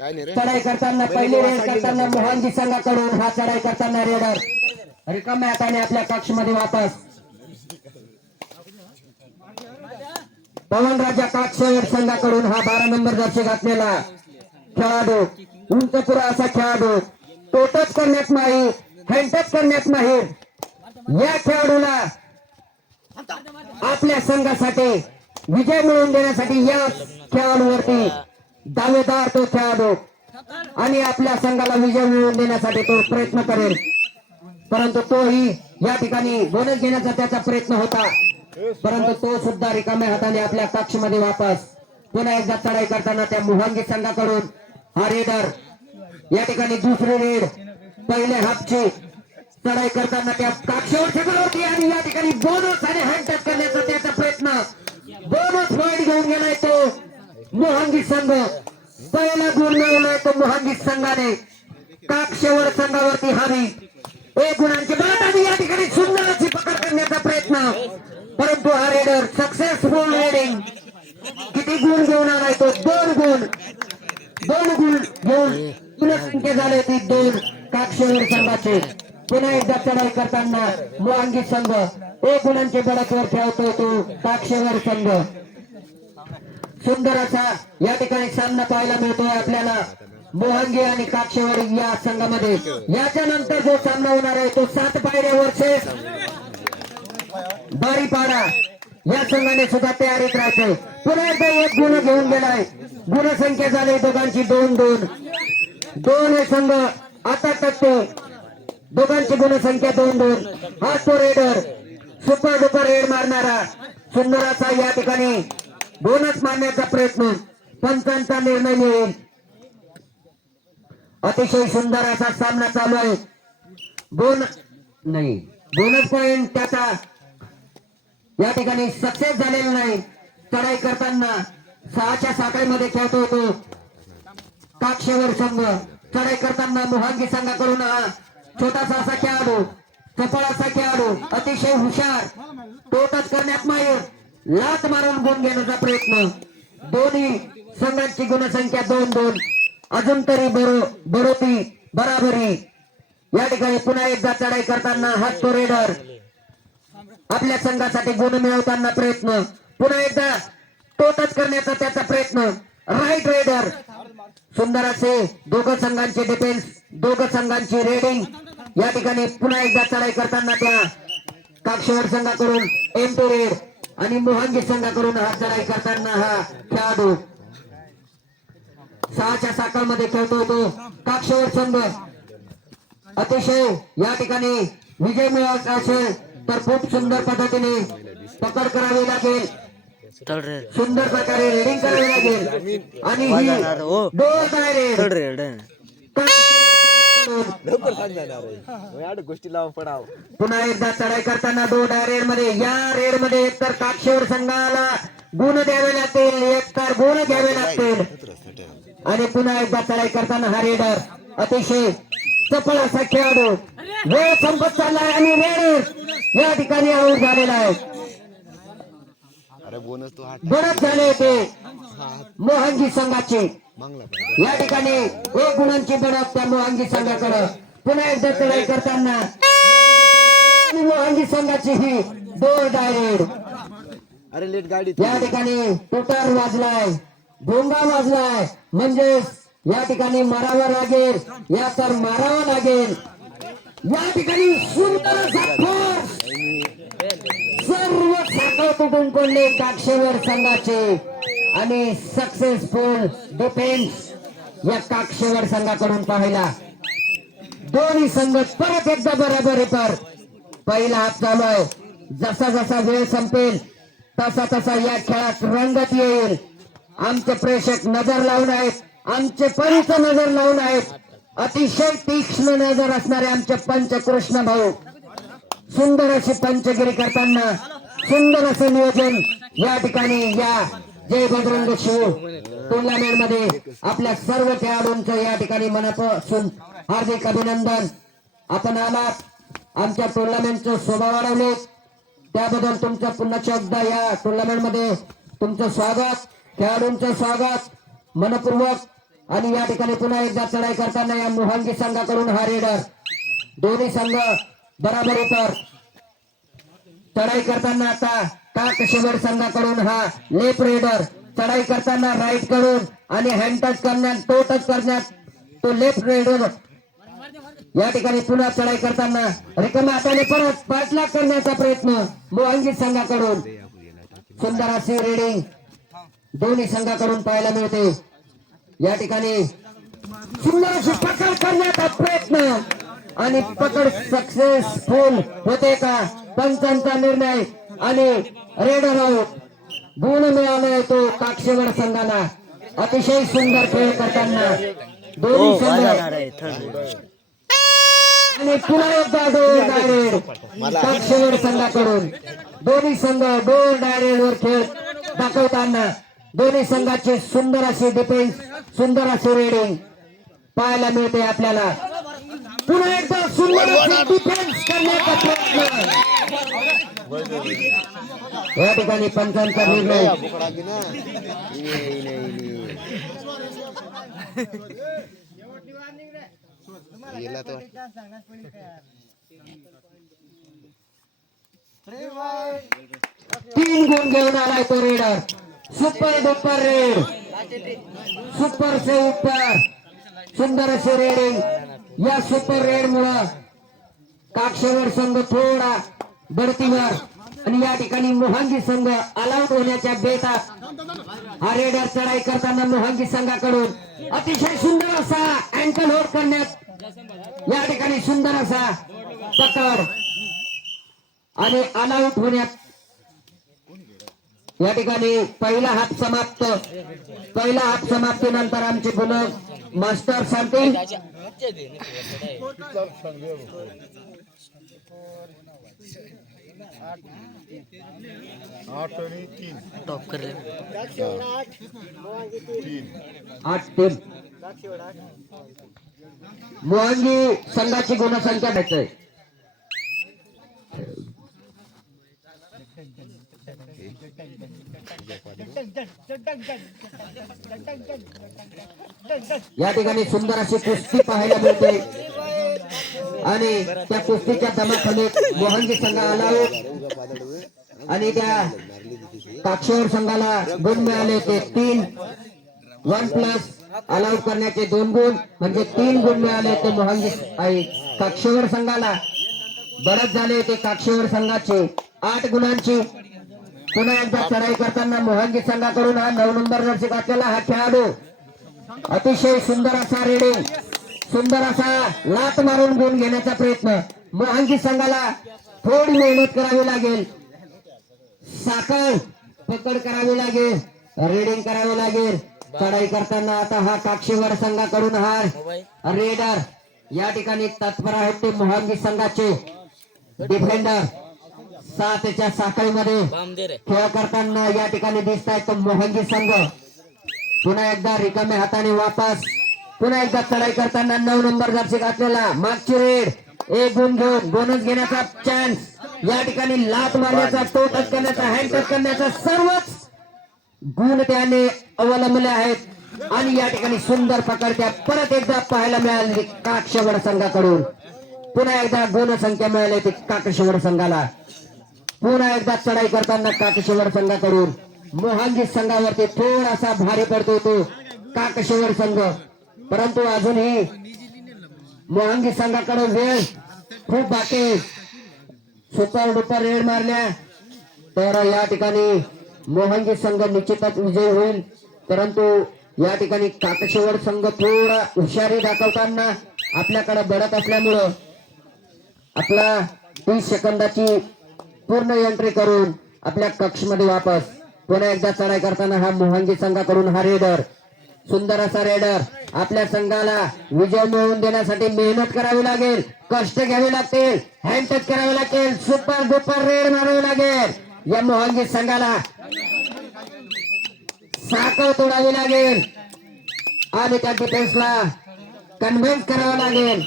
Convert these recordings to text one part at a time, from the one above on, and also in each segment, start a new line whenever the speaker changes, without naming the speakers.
नाही
चढाई करताना पहिली रेड करताना मोहनजी संघाकडून हा चढाई करताना रेडर. रिकाम्या हाताने आपल्या कक्षमध्ये वापस. पवन राजा संघाकडून हा बारा नंबर जर्सी घातलेला खेळाडू उंच पुरा असा खेळाडू. टोटच करण्यात माहीर हँडटच करण्यात माहीर या खेळाडूला आपल्या संघासाठी विजय मिळवून देण्यासाठी या खेळाडूवरती दावेदार तो खेळाडू. आणि आपल्या संघाला विजय मिळवून देण्यासाठी तो प्रयत्न करेल. परंतु तोही या ठिकाणी बोनस घेण्याचा त्याचा प्रयत्न होता. परंतु तो सुद्धा रिकाम्या हाताने आपल्या कक्षमध्ये वापस पुन्हा एकदा चढाई करताना त्या मुहांगी संघाकडून हा रेडर या ठिकाणी दुसरी रेड. पहिल्या हाफची चढाई करताना त्या काक्षावर ठेवली होती आणि या ठिकाणी बोनस आणि हँड टच करण्याचा त्याचा प्रयत्न बोनस पॉईंट घेऊन गेलाय तो मोहंगी संघ पहिला गुण मिळवलाय तो मोहंगी संघाने. कापशेवर संघावरती हवी. एक गुणांची बाद आणि या ठिकाणी सुंदर अशी पकड करण्याचा प्रयत्न. परंतु हा रेडर सक्सेसफुल रेडिंग किती गुण घेऊन आलाय तो? दोन गुण. दोन गुण घेऊन पुनसंख्या झाले होती दोन कापशेवर संघाचे. पुन्हा एकदा चढाई करताना मोहंगी संघ एक गुणांचे बडकवर ठेवतो तो कापशेवर संघ. सुंदर असा या ठिकाणी सामना पाहायला मिळतोय आपल्याला. मोहंगी आणि काक्षेवाडी या संघामध्ये. याच्या नंतर जो सामना होणार आहे तो सात पायऱ्यावरचे बारीपाडा या संघाने सुद्धा तयारीत राहते पुन्हा एकदा एक गुण घेऊन गेलाय. गुणसंख्या झाली दोघांची दोन दोन. दोन हे संघ आता टक्के दोघांची गुणसंख्या दोन दोन. हा तो रेडर. सुपर डुपर रेड मारणारा सुंदराचा या ठिकाणी बोनस मारण्याचा प्रयत्न. पंचांचा निर्णय मिळेल अतिशय सुंदर असा सामना चालू आहे. बोन नाही. बोनस पॉइंट त्याचा या ठिकाणी सक्सेस झालेला नाही. चढाई करताना सहाच्या साखळीमध्ये खेळतो होतो काक्षेवर संघ. चढाई करताना मोहांगी संघाकडून हा छोटासा असा खेळाडू. चपळ असा खेळाडू. अतिशय हुशार. टोटच करण्यात माहीर लात मारून गुण घेण्याचा प्रयत्न. दोन्ही संघांची गुणसंख्या दोन दोन. अजून तरी बरो बरोती बराबरी. या ठिकाणी पुन्हा एकदा चढाई करताना हा तो रेडर. आपल्या संघासाठी गुण मिळवताना प्रयत्न. पुन्हा एकदा तोटच करण्याचा त्याचा प्रयत्न. राईट रेडर सुंदर असे दोघं संघांचे डिफेन्स दोघं संघांची रेडिंग या ठिकाणी पुन्हा एकदा चढाई करताना त्या काक्षेवर संघाकडून एम टू रेड आणि मोहनजी संघाकडून हा चढाई करताना हा खेळाडू सहाच्या साखळमध्ये खेळतो तो. काक्षेवर संघ. अतिशय या ठिकाणी विजय मिळवायचा असेल तर खूप सुंदर पद्धतीने पकड करावी लागेल. सुंदर प्रकारे रेडिंग करावी लागेल. आणि ही
हो.
Do or
third raid.
लवकर सांग जाणार रे आठ गोष्टी लावून पडाव.
पुन्हा एकदा चढाई करताना दो रेडमध्ये या रेडमध्ये एकतर काक्षेवर संघाला गुण द्यावे लागतील एकतर गुण घ्यावे लागतील. आणि पुन्हा एकदा चढाई करताना हा रेडर अतिशय चपळ असा खेळाडू. वेळ संपत चाललाय आणि रेड या ठिकाणी आऊट झालेला आहे.
अरे बोनस तू
झाले होते मोहनजी संघाचे. या ठिकाणी एक गुणांची बडत त्या मोहनजी संघाकडे. पुन्हा एकदा चढाई करताना मोहनजी संघाची ही दोन डायरेक्ट
अरे लेट गाडी
या ठिकाणी तुटार वाजलाय भोंगा वाजलाय. म्हणजे या ठिकाणी मारावं लागेल या तर मारावं लागेल. या ठिकाणी सुंदर सर्व साखळ तुटून पडले काक्षेवर संघाचे. आणि सक्सेसफुल डिफेन्स या काक्षेवर संघाकडून पाहिला. दोन्ही संघ परत एकदा बरोबर पर. पहिला हात चालू. आहे जसा जसा वेळ संपेल तसा तसा या खेळात रंगत येईल. आमचे प्रेक्षक नजर लावून आहेत. आमचे पंच नजर लावून आहेत. अतिशय तीक्ष्ण नजर असणारे आमचे पंच कृष्ण भाऊ. सुंदर अशी पंचगिरी करताना सुंदर असं नियोजन या ठिकाणी या जय बजरंग शिव टुर्नामेंटमध्ये आपल्या सर्व खेळाडूंचं या ठिकाणी मनापासून हार्दिक अभिनंदन. आपण आलात. आमच्या टुर्नामेंटचं शोभा वाढवले त्याबद्दल तुमचं पुन्हा एकदा या टुर्नामेंटमध्ये तुमचं स्वागत खेळाडूंचं स्वागत मनपूर्वक. आणि या ठिकाणी पुन्हा एकदा चढाई करताना या मोहनजी संघाकडून हा रेडर. दोन्ही संघ बराबरीवर चढाई करताना आता काक शिवर संघाकडून हा लेप रेडर चढाई करताना राईटकडून आणि हँड टच करण्यात तो टच करण्यात तो लेफ्ट रेडर या ठिकाणी पुन्हा चढाई करताना रिकाम्या हाताने परत पाठलाग करण्याचा प्रयत्न मोहनजी संघाकडून. सुंदर अशी रेडिंग दोन्ही संघाकडून पाहायला मिळते. या ठिकाणी सुंदर अशी पकड करण्याचा प्रयत्न आणि पकड सक्सेसफुल होते का? पंचांचा निर्णय आणि रेडर आउट गुण मिळालाय तो काक्षेवर संघाला. अतिशय सुंदर खेळ करताना दोन्ही संघ आणि पुन्हा एकदा डोर डायरेक्ट काक्षेवर संघाकडून. दोन्ही संघ डोर डायरेक्ट वर खेळ दाखवताना दोन्ही संघाचे सुंदर असे डिफेन्स सुंदर असे रेडिंग पाहायला मिळते आपल्याला. पुन्हा एकदा सुंदर डिफेन्स करण्याचा प्रयत्न. या ठिकाणी पंचांचा निर्णय.
गेला तो
तीन गुण घेऊन आलाय तो raider. Super duper raid. Super से उपर सुंदर असे रेडिंग. या सुपर रेड मुळे काक्षवर संघ थोडा बढतीवर आणि या ठिकाणी मोहंगी संघ अलाउट होण्याच्या बेतात हा रेडर चढाई करताना मोहंगी संघाकडून अतिशय सुंदर असा अँकल होल्ड करण्यात या ठिकाणी सुंदर असा पकड आणि अलाउट होण्यात या ठिकाणी पहिला हात समाप्त. पहिला हात समाप्तीनंतर आमचे गुण मास्टर सांगतील.
आठ आणि तीन. टॉप तीन
आठ तीन. मोहनजी संघाची गुणसंख्या भेटतोय या ठिकाणी सुंदर अशी कुस्ती पाहायला मिळते. आणि त्या कुस्तीच्या दमाखाली मोहनजी संघ आला आणि त्या काक्षेवर संघाला गुण मिळाले ते तीन. वन प्लस अलाउट करण्याचे दोन गुण म्हणजे तीन गुण मिळाले ते मोहनजी आहे काक्षेवर संघाला. बरच झाले ते काक्षेवर संघाचे आठ गुणांची पुन्हा एकदा चढाई करताना मोहनजी संघाकडून हा नऊ नंबर जर्सी घातलेला हा खेळाडू अतिशय सुंदर असा रेडिंग सुंदर असा लात मारून गुण घेण्याचा प्रयत्न. मोहनजी संघाला थोडी मेहनत करावी लागेल. साखळ पकड करावी लागेल. रेडिंग करावी लागेल. चढाई करताना आता हा काक्षीवर संघाकडून हा रेडर या ठिकाणी तत्पर आहेत ते मोहनजी संघाचे डिफेंडर सातच्या साखळीमध्ये खेळ करताना या ठिकाणी दिसत आहे तो मोहनजी संघ. पुन्हा एकदा रिकाम्या हाताने वापस पुन्हा एकदा चढाई करताना नऊ नंबर जर्सी घातलेला. मागची रेड एक गुण घेऊन बोनस घेण्याचा चान्स या ठिकाणी लात मारण्याचा तो टच करण्याचा हँड टच करण्याचा सर्वच गुण त्याने अवलंबले आहेत. आणि या ठिकाणी सुंदर पकड त्या परत एकदा पाहायला मिळाली काक्षवड संघाकडून. पुन्हा एकदा गुण संख्या मिळाली ती काकशेवर संघाला. पुन्हा एकदा चढाई करताना काकशेवर संघाकडून मोहनजी संघावरती थोडासा भारी पडतो तो काकशेवर संघ. परंतु अजूनही मोहनजी संघाकडे वेळ खूप बाकी. सुपर डुपर रेड मारल्या. तर या ठिकाणी मोहनजी संघ निश्चितच विजय होईल. परंतु या ठिकाणी काकशेवर संघ थोडा हुशारी दाखवताना आपल्याकडे बढत असल्यामुळं आपला तीस सेकंदाची पूर्ण एंट्री करून आपल्या कक्षमध्ये वापस. पुन्हा एकदा चढाई करताना हा मोहंगी संघाकडून हा रेडर. सुंदर असा रेडर. आपल्या संघाला विजय मिळवून देण्यासाठी मेहनत करावी लागेल. कष्ट घ्यावे लागतील. हँड टच करावे लागेल. सुपर डुपर रेड मारावी लागेल. या मोहंगी संघाला साखर तोडावी लागेल. आणि त्या डिफेन्सला कन्व्हिन्स करावं लागेल.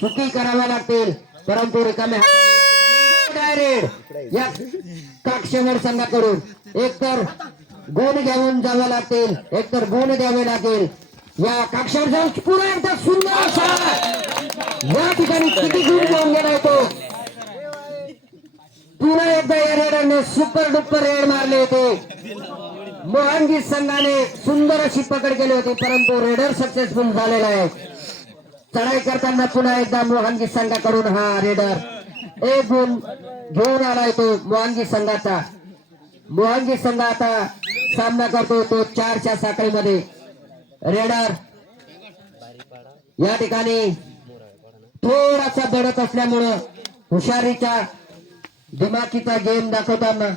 चुकी कराव्या लागतील. परंतु रिकाम्या डायरेक्ट या काक्षेवर संघाकडून एकतर गुण घेऊन जावे लागतील एकतर गुण द्यावे लागेल. या कक्षावर जाऊन पुन्हा एकदा सुंदर असा. या ठिकाणी किती गुण घेऊन गेला येतो पुन्हा एकदा या रेडरने सुपर डुपर रेड मारले होते. मोहनजी संघाने सुंदर अशी पकड केली होती परंतु रेडर सक्सेसफुल झालेला आहे. चढाई करताना पुन्हा एकदा मोहनजी संघाकडून हा रेडर. एक गुण घेऊन आलाय तो मोहनजी संघाचा. मोहनजी संघ आता सामना करतो तो चारच्या साखळीमध्ये. रेडर या ठिकाणी थोडासा दडत असल्यामुळं हुशारीचा दिमाकीचा गेम दाखवताना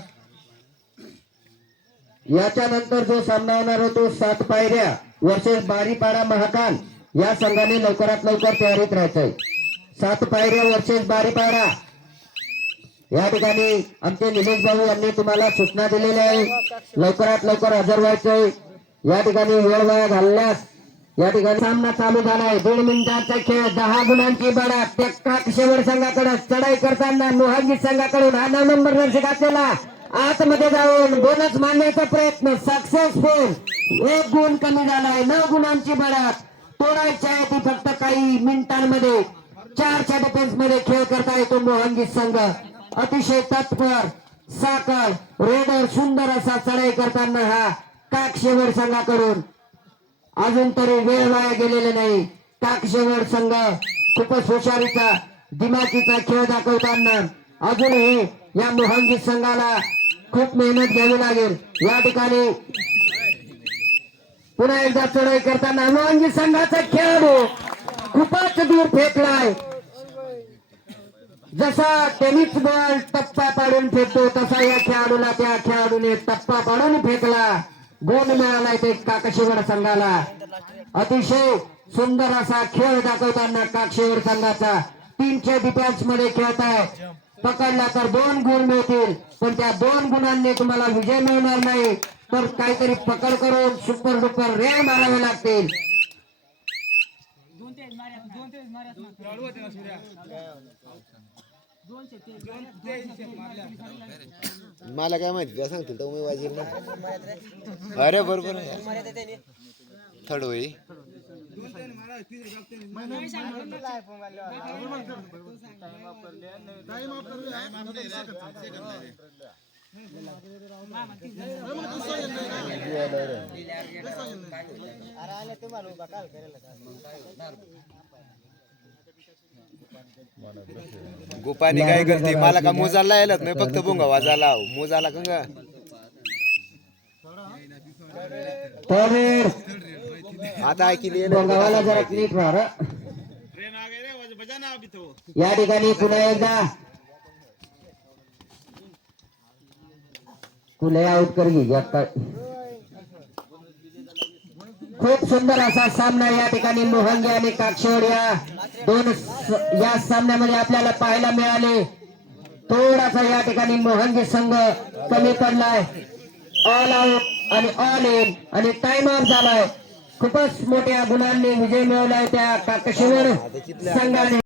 याच्यानंतर जो सामना होणार होतो सात पायऱ्या वर्सेस बारीपाडा महाकाल या संघाने लवकरात लवकर तयारीत राहायचंय. सात पायऱ्या वर्सेस बारीपाडा या ठिकाणी आमचे निलेश भाऊ यांनी तुम्हाला सूचना दिलेल्या आहे. लवकरात लवकर हजर व्हायचंय. या ठिकाणी वेळ वाया घालल्यास या ठिकाणी सामना चालू झालाय. दीड मिनिटाचा खेळ. दहा गुणांची बडा. त्या शेवट संघाकडे चढाई करताना मोहनजी संघाकडून हा नऊ नंबर दर्शक असलेला आतमध्ये जाऊन बोनस मारण्याचा प्रयत्न. सक्सेसफुल एक गुण कमी झालाय. नऊ गुणांची बडात तोडायची आहे ती फक्त काही मिनिटांमध्ये चारच्या डिफेन्समध्ये खेळ करता येतो मोहनजी संघ. अतिशय तत्पर साखर रेडर सुंदर असा चढाई करताना हा काक्षेवर संघाकडून. अजून तरी वेळ वाया गेलेले नाही. काक्षेवर संघ खूपच हुशारीचा दिमाकीचा खेळ दाखवताना. अजूनही या मोहनजी संघाला खूप मेहनत घ्यावी लागेल. या ठिकाणी पुन्हा एकदा चढाई करताना मोहनजी संघाचा खेळाडू खूपच दूर फेकलाय. जसा टेनिस बॉल टप्पा पाडून फेकतो तसा या खेळाडूला त्या खेळाडूने टप्पा पाडून फेकला. गुण मिळालाय ते काकशीवर संघाला. अतिशय सुंदर असा खेळ दाखवताना काकशीवर संघाचा. तीनशे डिफेन्समध्ये खेळत आहे. पकडला तर दोन गुण मिळतील पण त्या दोन गुणांनी तुम्हाला विजय मिळणार नाही. तर काहीतरी पकड करून सुपर डुपर रेड मारावे लागतील.
मला काय माहिती त्या सांगतील तर उमे वाजीर ना. अरे बरोबर आहे. थर्ड होई गोपानी काय करते? मला का मोजाला यायलाच नाही फक्त बोंगा वाजाला मोजाला कंग
तर
आता ऐकली
जरा नीट राहा रे. या ठिकाणी पुन्हा एकदा. कुले आउट कर खूप सुंदर असा सामना या ठिकाणी मोहंगे आणि काक्षोड या दोन या सामन्यामध्ये आपल्याला पाहायला मिळाले. थोडासा या ठिकाणी मोहनजी संघ कमी पडलाय. ऑल आउट आणि ऑल इन आणि टाइम ऑफ झालाय. खूपच मोठ्या गुणांनी विजय मिळवलाय त्या काकशीवर संघाने.